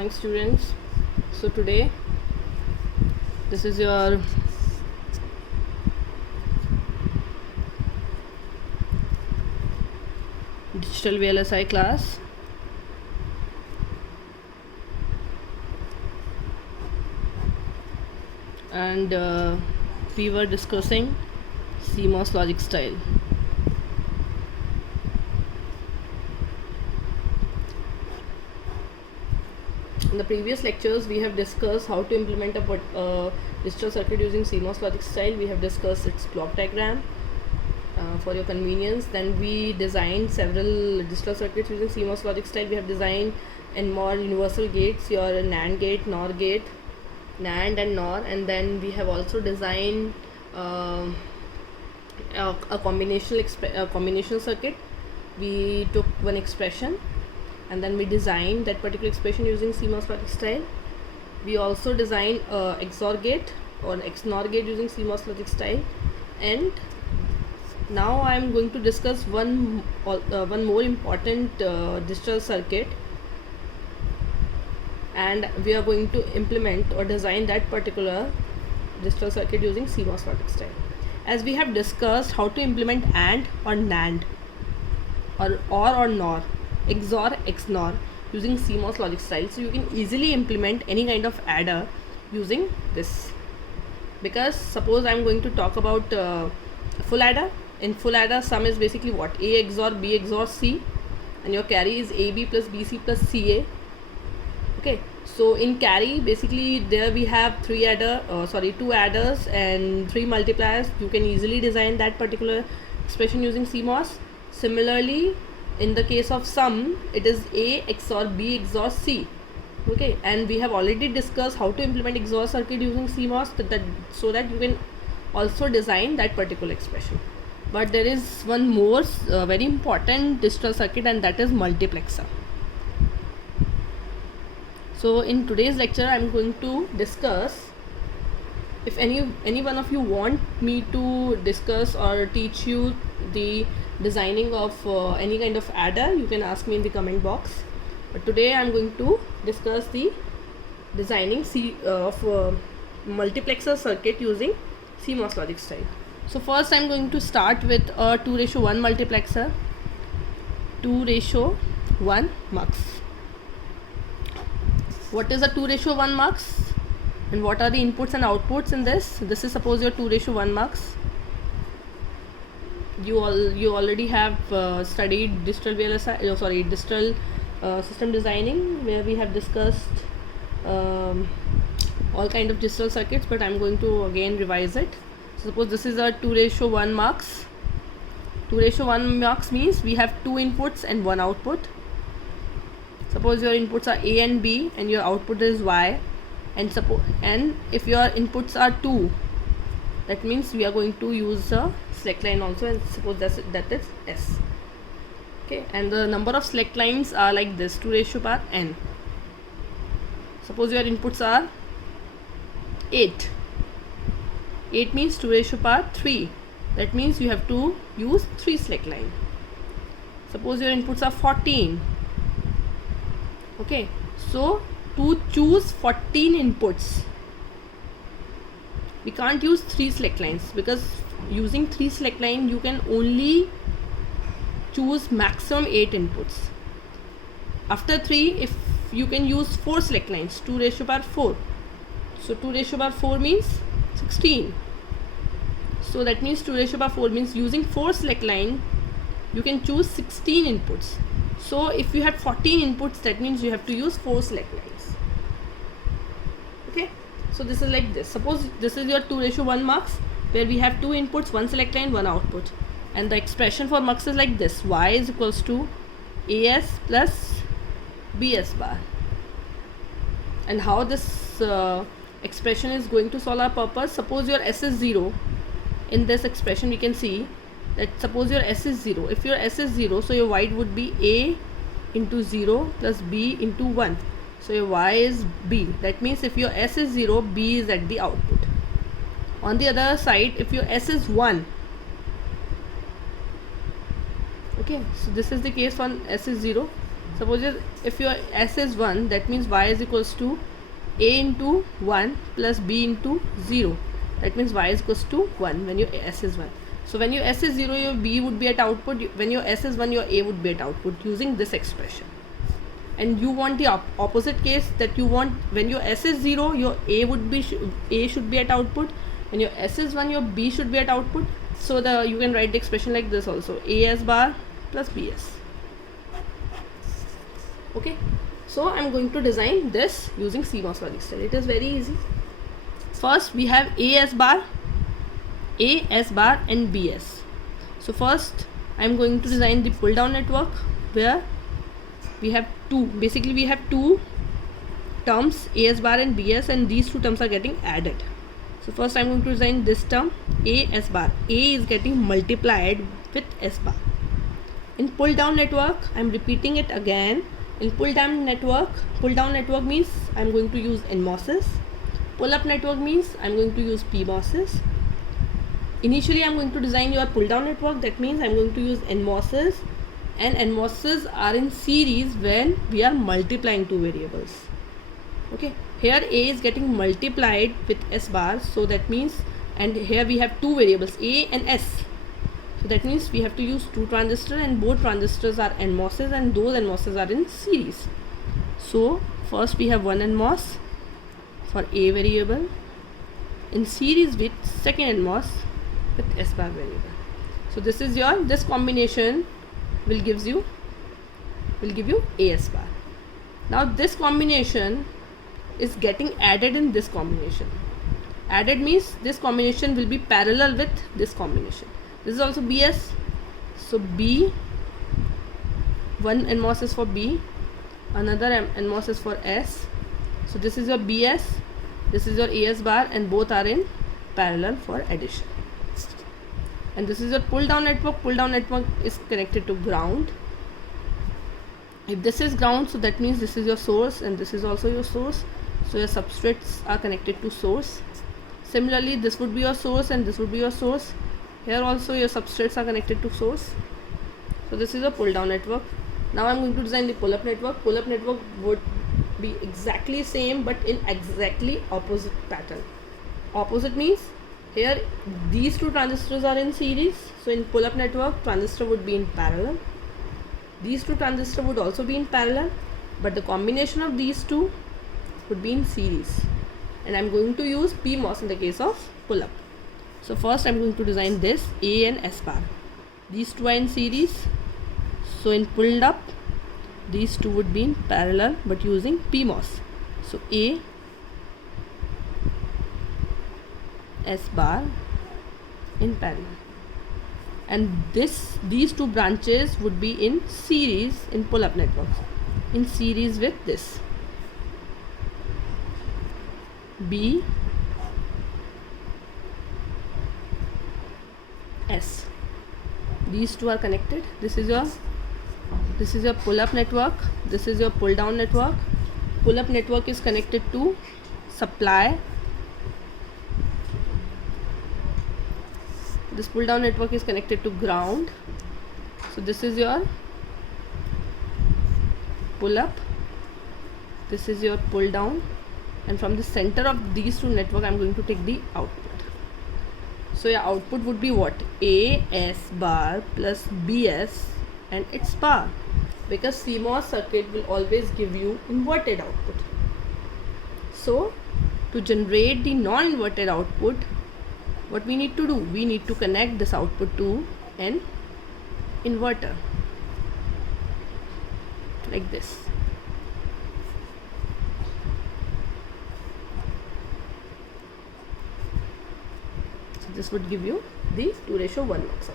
morning, students. So today this is your digital VLSI class, and we were discussing CMOS logic style. In the previous lectures, we have discussed how to implement a digital circuit using CMOS logic style. We have discussed its block diagram for your convenience. Then we designed several digital circuits using CMOS logic style. We have designed more universal gates, your NAND gate, NOR gate, NAND and NOR, and then we have also designed a combinational circuit. We took one expression and then we designed that particular expression using CMOS logic style. We also designed XOR gate or XNOR gate using CMOS logic style. And now I am going to discuss one more important digital circuit, and we are going to implement or design that particular digital circuit using CMOS logic style. As we have discussed how to implement AND or NAND or OR or NOR, XOR, XNOR using CMOS logic style, so you can easily implement any kind of adder using this. Because suppose I am going to talk about full adder. In full adder, sum is basically what? A XOR B XOR C, and your carry is AB plus BC plus CA. Okay, so in carry, basically there we have two adders and 3 multipliers. You can easily design that particular expression using CMOS. Similarly, in the case of sum, it is A XOR B XOR C. Okay, and we have already discussed how to implement XOR circuit using CMOS so that you can also design that particular expression. But there is one more very important digital circuit, and that is multiplexer. So in today's lecture, I am going to discuss. If any one of you want me to discuss or teach you the designing of any kind of adder, you can ask me in the comment box. But today I am going to discuss the designing of multiplexer circuit using CMOS logic style. So first I am going to start with a 2:1 multiplexer, 2:1 mux. What is a 2:1 mux? And what are the inputs and outputs in this? This is suppose your 2:1 mux. You already have studied digital digital system designing, where we have discussed all kind of digital circuits, but I'm going to again revise it. So suppose this is a 2:1 mux. 2:1 mux means we have 2 inputs and 1 output. Suppose your inputs are A and B and your output is Y, and if your inputs are 2, that means we are going to use a select line also, and suppose that is S. Okay, and the number of select lines are like this, 2⁻n. Suppose your inputs are 8. 8 means 2⁻3. That means you have to use 3 select line. Suppose your inputs are 14. Okay, so to choose 14 inputs, we can't use 3 select lines, because using 3 select line you can only choose maximum 8 inputs. After 3, if you can use 4 select lines, 2⁻4. So 2⁻4 means 16. So that means 2⁻4 means using 4 select line you can choose 16 inputs. So if you have 14 inputs, that means you have to use 4 select lines. Okay, so this is like this. Suppose this is your 2:1 mux, where we have 2 inputs, 1 select line, 1 output, and the expression for mux is like this: y is equals to as plus bs bar. And how this expression is going to solve our purpose? Suppose your s is 0. In this expression we can see that suppose your s is 0. If your s is 0, so your y would be a into 0 plus b into 1. So your y is b. That means if your s is 0, b is at the output. On the other side, if your s is 1, okay, so this is the case when s is 0. Suppose if your S is 1, that means Y is equals to A into 1 plus B into 0. That means Y is equals to 1 when your S is 1. So when your S is 0, your B would be at output. When your S is 1, your A would be at output using this expression. And you want the opposite case, that you want when your S is 0, your A should be at output. When your S is 1, your B should be at output. So you can write the expression like this also: AS bar plus BS. Okay, so I'm going to design this using CMOS logic style. It is very easy. First we have AS bar and BS. So first I'm going to design the pull down network, where we have two terms, AS bar and BS, and these two terms are getting added. So first I'm going to design this term, AS bar. A is getting multiplied with S bar. In pull down network, I'm repeating it again. In pull down network means I'm going to use NMOSes. Pull up network means I'm going to use PMOSes. Initially I'm going to design your pull down network. That means I'm going to use NMOSes, and NMOSes are in series when we are multiplying two variables. Okay, here A is getting multiplied with S bar, so that means, and here we have two variables A and S, so that means we have to use two transistors, and both transistors are NMOSes, and those NMOSes are in series. So first we have one NMOS for A variable in series with second NMOS with S bar variable. So this combination will give you AS bar. Now this combination is getting added in this combination. Added means this combination will be parallel with this combination. This is also BS. So B, one NMOS is for B, another NMOS is for S. So this is your BS, this is your AS bar, and both are in parallel for addition. And this is your pull down network. Pull down network is connected to ground. If this is ground, so that means this is your source and this is also your source. So your substrates are connected to source. Similarly, this would be your source and this would be your source. Here also your substrates are connected to source. So this is a pull down network. Now I'm going to design the pull up network. Pull up network would be exactly same but in exactly opposite pattern. Opposite means here these two transistors are in series. So in pull up network, transistor would be in parallel. These two transistors would also be in parallel, but the combination of these two would be in series. And I'm going to use PMOS in the case of pull up. So first I'm going to design this A and S bar. These two are in series. So in pulled up, these two would be in parallel but using PMOS. So A, S bar in parallel. And these two branches would be in series in pull up networks. In series with this B, S. These two are connected. This is your pull up network. This is your pull down network. Pull up network is connected to supply. This pull down network is connected to ground. So this is your pull up, this is your pull down, and from the center of these two network I'm going to take the output. So your output would be what? AS bar plus BS and its bar, because CMOS circuit will always give you inverted output. So to generate the non-inverted output, what we need to do? We need to connect this output to an inverter like this. So this would give you the 2:1 mux output.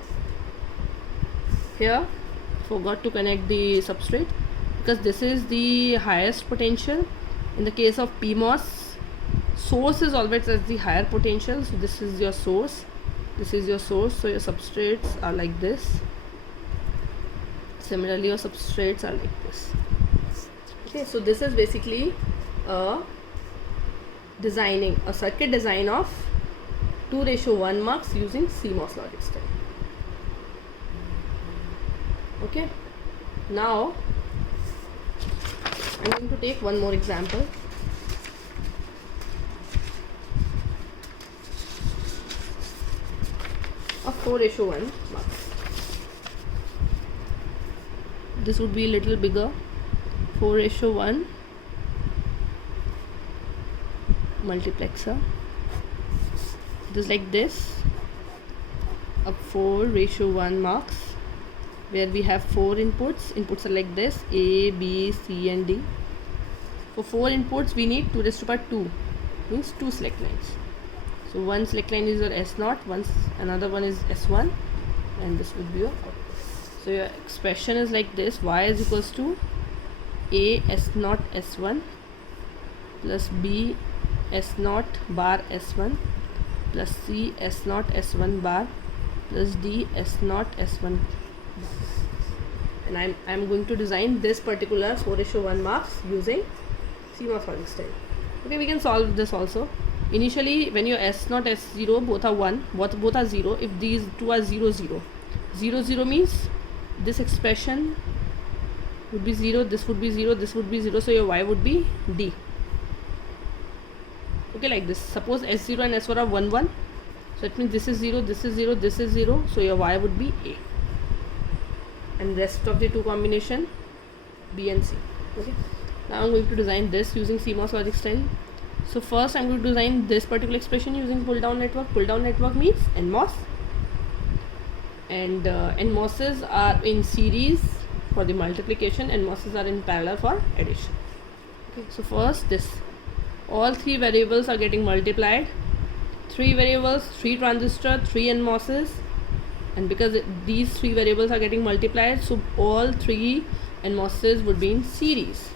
Here forgot to connect the substrate because this is the highest potential. In the case of PMOS, source is always at the higher potential. So this is your source, this is your source. So your substrates are like this. Similarly your substrates are like this. Okay, so this is basically a circuit design of 2:1 mux using CMOS logic style. Okay, now I'm going to take one more example. Of 4:1 marks. This would be a little bigger. 4:1 multiplexer. It is like this. A 4:1 marks, where we have 4 inputs. Inputs are like this: A, B, C, and D. For 4 inputs, we need 2 raised to power 2, means 2 select lines. So one select line is your S0, another one is S1, and this would be your output. So your expression is like this: y is equals to A S0 S1 plus B S0 bar S1 plus C S0 S1 bar plus D S0 S1 bar. And I'm going to design this particular 4:1 marks using CMOS logic style. Okay, we can solve this also. Initially, when your S0 S0 both are 1, both are 0. If these two are 0 0, 0 0 means this expression would be 0, this would be 0, this would be 0, so your y would be D. Okay, like this. Suppose S0 and S1 are 1 1, so it means this is 0, this is 0, this is 0, so your y would be A, and rest of the two combination B and C. Okay, now I'm going to design this using CMOS logic style. So first I'm going to design this particular expression using pull down network. Pull down network means NMOS, and NMOSes are in series for the multiplication, NMOSes are in parallel for addition. Okay, so first this, all 3 variables are getting multiplied. 3 variables, 3 transistor, 3 NMOSes, and because these 3 variables are getting multiplied, so all 3 NMOSes would be in series.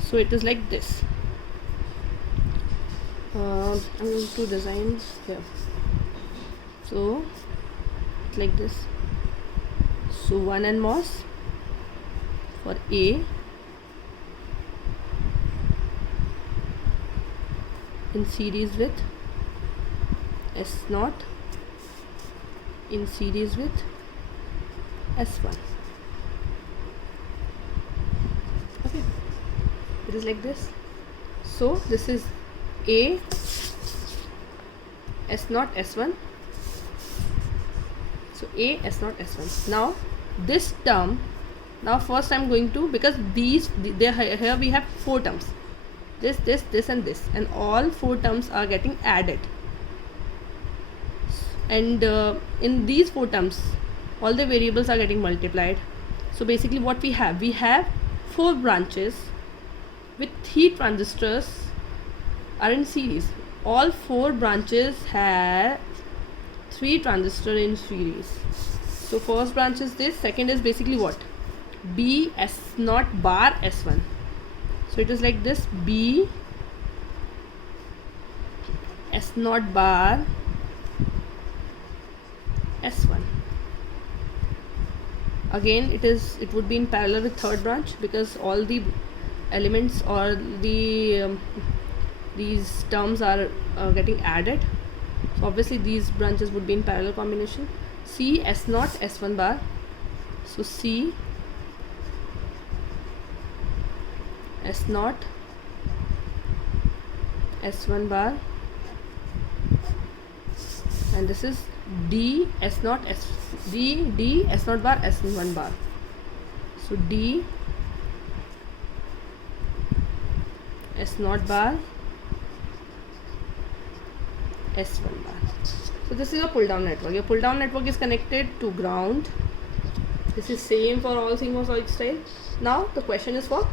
So it is like this. I'm going to design here. So it's like this. So 1 NMOS for A in series with S0 in series with S1. Okay, it is like this. So this is A S0 S1. So A S0 S1. Now this term, now first I'm going to, because here we have 4 terms, this and this, and all 4 terms are getting added, and in these 4 terms all the variables are getting multiplied. So basically what we have 4 branches with 3 transistors are in series. All 4 branches have 3 transistors in series. So first branch is this, second is basically what? B S0 bar S1. So it is like this: B S0 bar S1. Again it would be in parallel with third branch, because all the elements or the these terms are getting added. So obviously these branches would be in parallel combination. C S0 S1 bar. So C S0 S1 bar, and this is D S0 D S0 bar S1 bar. So D S0 bar S1 bar. So this is your pull down network. Your pull down network is connected to ground. This is same for all CMOS logic style. Now the question is for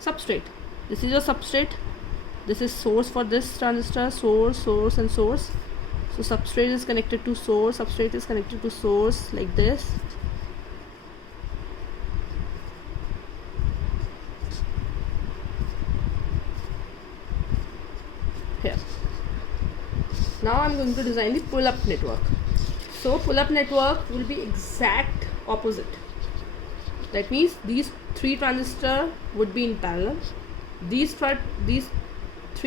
substrate. This is your substrate. This is source for this transistor, source and source. So substrate is connected to source, substrate is connected to source like this. Here. Now I'm going to design the pull up network. So pull up network will be exact opposite. That means these 3 transistors would be in parallel. These 3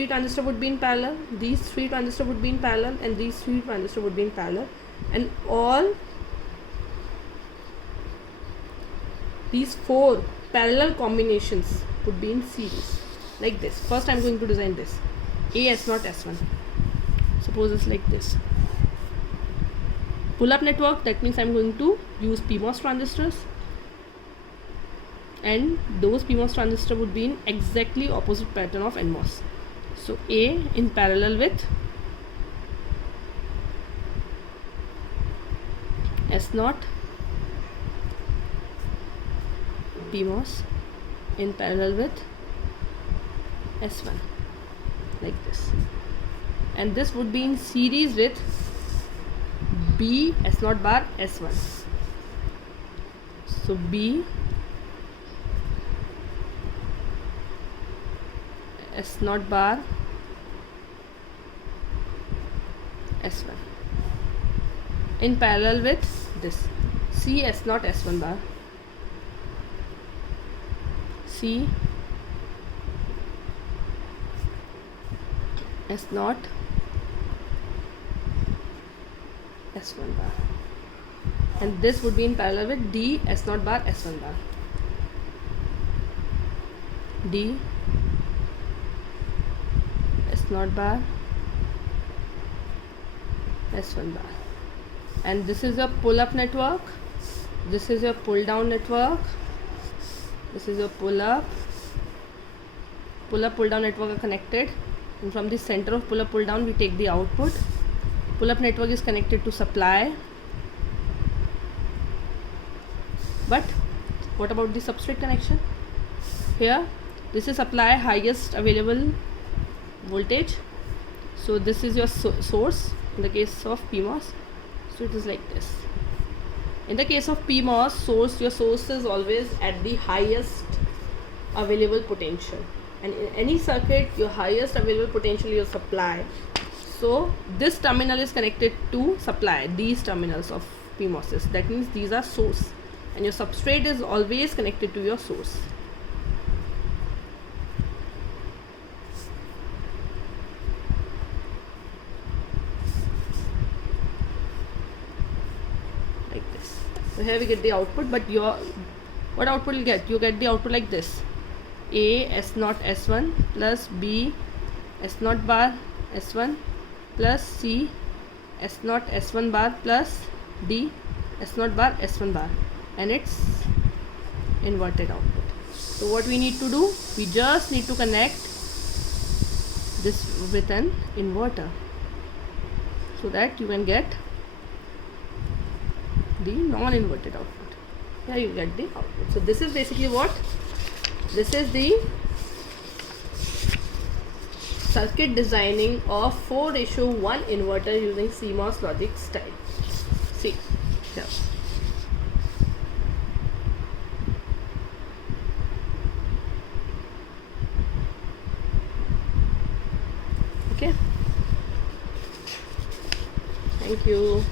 transistors would be in parallel. These 3 transistors would be in parallel, and these 3 transistors would be in parallel. And all these 4 parallel combinations would be in series like this. First I'm going to design this A S0 S1. Suppose it's like this. Pull-up network, that means I'm going to use PMOS transistors, and those PMOS transistor would be in exactly opposite pattern of NMOS. So A in parallel with S0, PMOS in parallel with S1 like this, and this would be in series with B S0 bar S1. So B S0 bar S1 in parallel with this C S0 S1 bar, C S0 S1 bar, and this would be in parallel with D S0 bar S1 bar, D S0 bar S1 bar. And this is a pull-up network, this is your pull-down network, this is your pull-up pull-down network are connected, and from the center of pull-up pull-down we take the output. Pull-up network is connected to supply, but what about the substrate connection? Here this is supply highest available voltage, so this is your source in the case of PMOS. So it is like this. In the case of PMOS source, your source is always at the highest available potential, and in any circuit your highest available potential is supply. So this terminal is connected to supply, these terminals of PMOSes, that means these are source, and your substrate is always connected to your source. Like this. So here we get the output, but what output you get? You get the output like this: A S0 S1 plus B S0 bar S1 plus C S0 S1 bar plus D S0 bar S1 bar, and it's inverted output. So what we need to do? We just need to connect this with an inverter so that you can get the non-inverted output. Here you get the output. So this is basically what? This is the circuit designing of 4:1 inverter using CMOS logic style. See here. Okay. Thank you.